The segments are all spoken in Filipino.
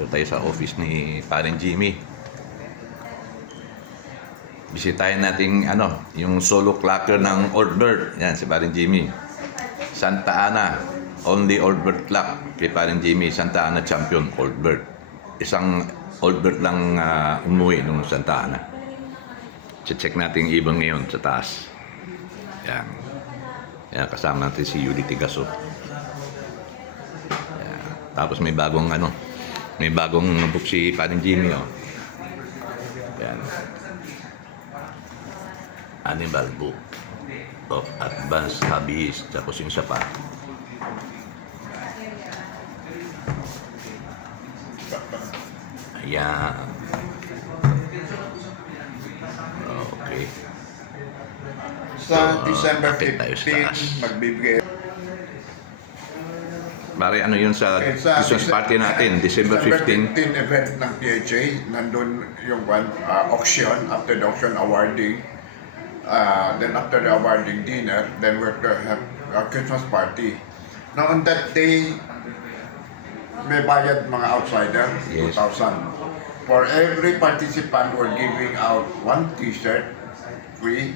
Dito tayo sa office ni Paring Jimmy. Bisitahin natin yung solo clocker ng Old Bird. Yan, si Paring Jimmy. Santa Ana, only Old Bird clock kay Paring Jimmy. Santa Ana champion, Old Bird. Isang Old Bird lang umuwi nung Santa Ana. Check natin yung ibang ngayon sa taas. Yan. Yan, kasama natin si Yuli Tigaso. Yan. Tapos may bagong book si Paring Jimmy, oh. Yan. Animal Book of Advanced Hobbies. Tapos yung isa pa. Ayan. Okay. Sa December akit tayo sa taas. 15, magbibigay. Bari yun sa Christmas party natin, December 15. Event ng PHA, nandun yung auction, after the auction, awarding. Then after the awarding dinner, then we're going to have a Christmas party. Now on that day, may bayad mga outsider, Yes. 2,000. For every participant, we're giving out 1 t-shirt free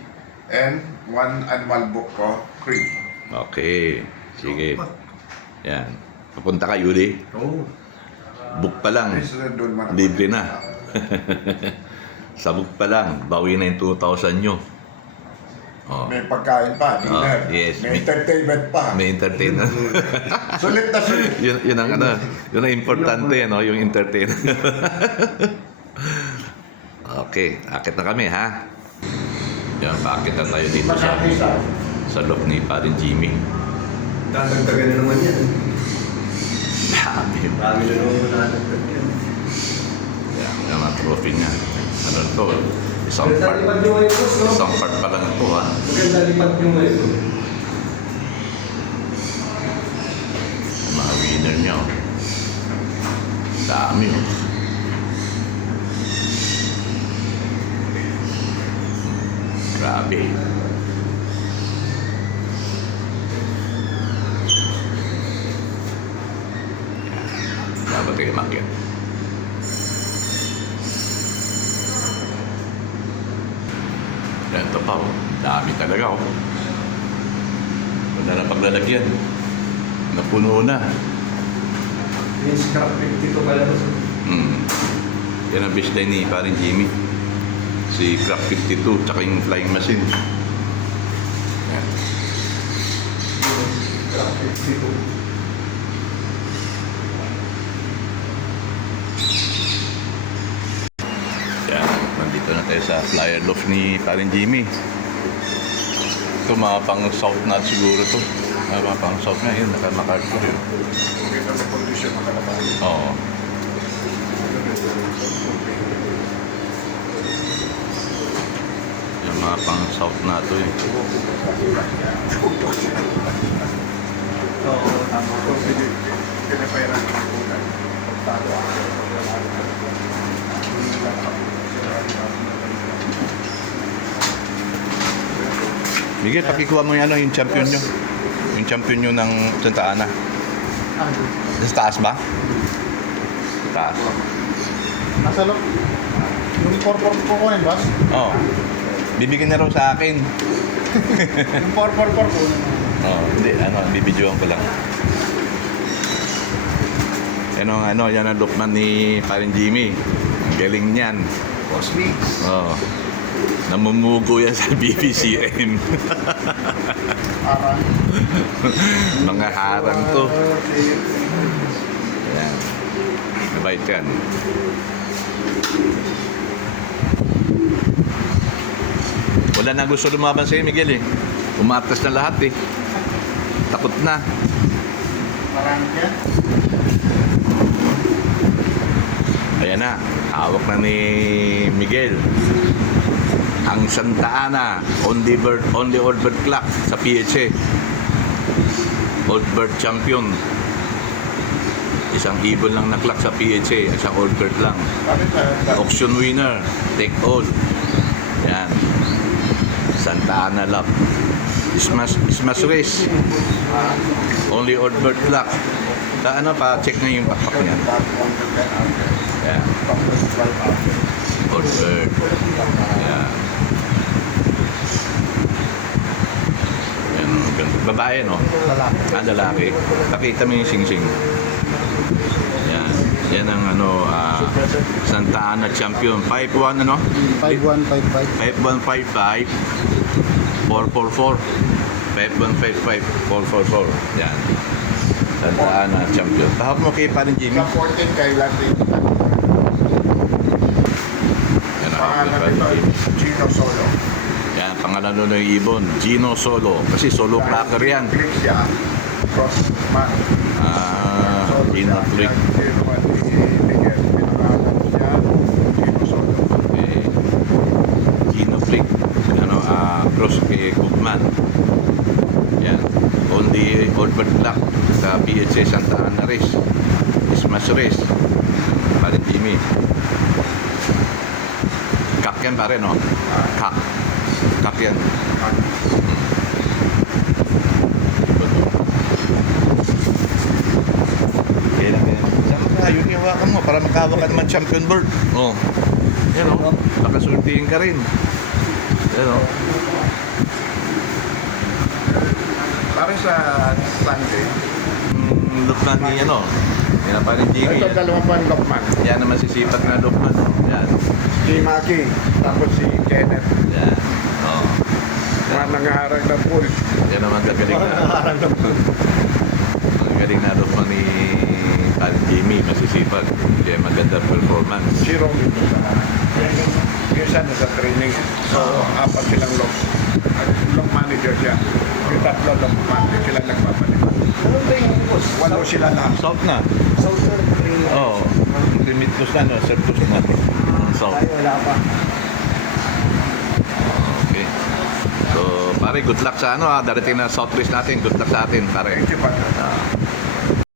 and 1 animal book ko free. Okay. Sige. Yan. Papunta ka, Yuli. Oh. Book pa lang. Libre na. Sa book pa lang, bawi na yung 2,000 nyo. Oh. May pagkain pa, dinner. Yes. May entertainment pa. May entertainer. Sulit na sulit. yun ang importante, yung entertainer. Okay, akit na kami, ha? Yan, paakit na tayo dito sa loob ni Paring Jimmy. Dadagdagan na naman yan. Dami. Dami na naman nadagdag yan. Yan, yung mga trophy niya. Ano to? Isang Maganda part. lipad yung ngayon, boss, no? Isang part pa lang ito, ha? Maganda lipad yung ngayon. Mga winner niya, oh. Dami, oh. Grabe. Dapat kayo makyat. Yan, ito pa, oh. Dami talaga, oh. Wala na paglalagyan. Napuno na. Yung scrap 52 pala, boss. Yan ang baseline ni Paring Jimmy. Si Craft 52, tsaka yung flying machine. Yan. Scrap 52. Yan, nandito na tayo sa flyer loft ni Paring Jimmy. Ito mga pang south na siguro to. Mga pang south na yun, nakamakard ko yun. Ito na condition makalabas. Oo. Yung mga pang south na to eh. Oo, tama ko. Pinapairan ng kunan. Miguel, pakikuha mo yung yung champion nyo. Yung champion nyo ng Santa Ana. Sa taas ba? Sa taas. Nasa loob. Yung 444 ko kunin, boss? Oo. Bibigyan na raw sa akin. Yung 444 kunin. Oo, hindi, bibidyoan ko lang. Yan ang lookman ni Paring Jimmy. Ang galing niyan. Boss Mix. Oo. Namumugo yan sa BBCM. Arang. Mga harang to. Yan. Mabait yan. Wala na gusto lumaban sa'yo, Miguel eh. Umatras na lahat eh. Takot na. Arang yan. Ayan na. Hawak na ni Miguel. Ang Santa Ana, only Old Bird clock sa PHA. Old Bird champion. Isang ibon lang na clock sa PHA, isang Old Bird lang. Auction winner, take all. Yan. Santa Ana Lab. Smash race. Only Old Bird clock. Ano pa, check nyo yung pakpak niya. That on the 10 after. Yan. Tapos 12 after. Order. Yan. Yan, ganda. Babae, no? Lalaki. Lalaki. Pakita mo yung sing-sing. Yan. Yan ang Santa Ana champion. 5'1", ano? 5155. 5155 444 5155 444. Yan. Santa Ana champion. Tahap mo kay parin Jimmy. Sa 14 kay Latin. Yan ang Pangalan parin nito, Jimmy. Gino Solo. Yan, pangalan nun ng ibon, Gino Solo. Kasi solo cracker yan. Click siya. Crossman. Gino Click. Gino at Miguel. Pinangalan siya. Gino Solo. Okay. Gino Click. Cross kay Gugman. Yan. Only Albert Black sa PHA Santa Ana Race. Smash Race. Parin Jimmy. Kak yan pare, no? Kak. Kak yan. Kailan yan? Yun yung hawakan mo para makahawak ka naman champion bird. Oh. Yan o. Nakasultihin ka rin. Yan o. Para sa Sunday. Lukman ni ano. Yan pa rin Jimmy. Ito dalawang pan Lokman. Yan naman sisipat na Lukman. Yan. Si Maki. Tapos si Kenneth. Yan. Oh. Mga nangaharag na pool. Yan naman kagaling na. Ang galing na Lukman ni parin Jimmy. Masisipat. Yan maganda performance. Si Romy. Yung isa nasa training. So, apat silang long manager siya. Yung tatlo long manager sila nagpapalitan. Ano ba yung boss? Walo sila na. Soft na. Southern Training. Oo. Limitless na, no? Surplus na. Soft. Tayo wala pa. Okay. So, pare, good luck sa darating na South Race natin. Good luck sa atin, pare. Thank you, Patrick. Ah.